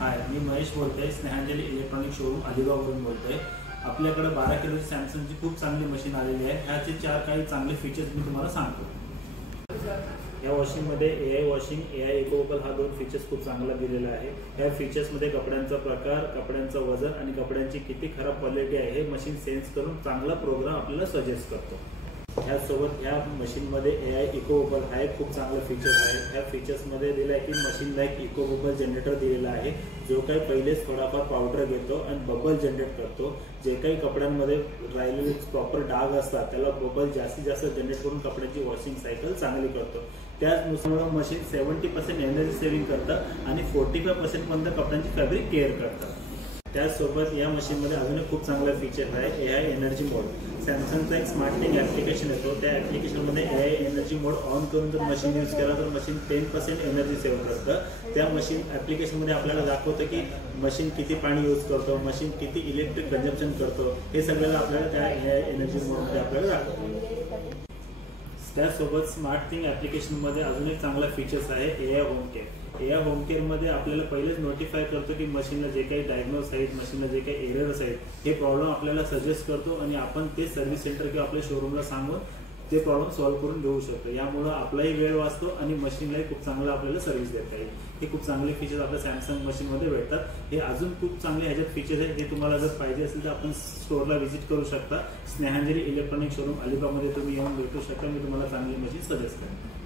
हाय, मी महेश बोलतोय. Snehanjali electronic showroom अलिबागवरून बोलतोय. आपल्याकडे 12 किलोची सॅमसंगची खूप चांगली मशीन आलेली आहे. ह्याचे 4 काही चांगले फीचर्स मी तुम्हाला सांगतो. या वॉशिंगमध्ये AI वॉशिंग, AI इकोबबल हा 2 फीचर्स खूप चांगला दिलेला आहे. या फीचर्समध्ये कपड्यांचा प्रकार, कपड्यांचं वजन आणि कपड्यांची किती खराब क्वालिटी आहे हे मशीन सेन्स करून चांगला प्रोग्राम आपल्याला सजेस्ट करतो. ह्यासोबत ह्या मशीनमध्ये AI इकोबबल हा एक खूप चांगला फीचर आहे. ह्या फीचर्समध्ये दिलं आहे की मशीनला एक इकोबबल जनरेटर दिलेला आहे, जो काही पहिलेच थोडाफार पावडर घेतो आणि बबल जनरेट करतो. जे काही कपड्यांमध्ये राहिलेले प्रॉपर डाग असतात त्याला बबल जास्तीत जास्त जनरेट करून कपड्यांची वॉशिंग सायकल चांगली करतो. त्याचनुसार मशीन 70% एनर्जी सेव्हिंग करतं आणि 45% पर्यंत कपड्यांची फॅब्रिक केअर करतं. त्याचसोबत या मशीनमध्ये अजून एक खूप चांगला फीचर आहे AI एनर्जी मोड. सॅमसंगचा एक स्मार्टथिंग ॲप्लिकेशन येतो. त्या ॲप्लिकेशनमध्ये AI एनर्जी मोड ऑन करून जर मशीन यूज केला तर मशीन 10% एनर्जी सेव्ह करतं. त्या मशीन ॲप्लिकेशनमध्ये आपल्याला दाखवतं की मशीन किती पाणी यूज करतो, मशीन किती इलेक्ट्रिक कंझम्पशन करतो, हे सगळ्याला आपल्याला त्या AI एनर्जी मोडमध्ये आपल्याला दाखवतं. त्यासोबत स्मार्टथिंग ॲप्लिकेशनमध्ये अजून एक चांगला फीचर्स आहे AI home care. AI home केअरमध्ये आपल्याला पहिलेच नोटिफाय करतो की मशीनला जे काही डायग्नोज आहेत, मशीनला जे काही एरर्स आहेत, हे प्रॉब्लेम आपल्याला सजेस्ट करतो आणि आपण ते सर्व्हिस सेंटर किंवा आपल्या शोरूमला सांगून ते प्रॉब्लेम सॉल्व्ह करून देऊ शकतो. यामुळे आपलाही वेळ वाचतो आणि मशीनलाही खूप चांगलं आपल्याला सर्व्हिस देता येईल. हे खूप चांगले फीचर्स आपल्या सॅमसंग मशीनमध्ये भेटतात. हे अजून खूप चांगले ह्याच्यात फीचर्स आहेत. हे तुम्हाला जर पाहिजे असेल तर आपण स्टोअरला व्हिजिट करू शकता. स्नेहांजली इलेक्ट्रॉनिक शोरूम अलिबागमध्ये तुम्ही येऊन भेटू शकता. मी तुम्हाला चांगली मशीन सजेस्ट करेन.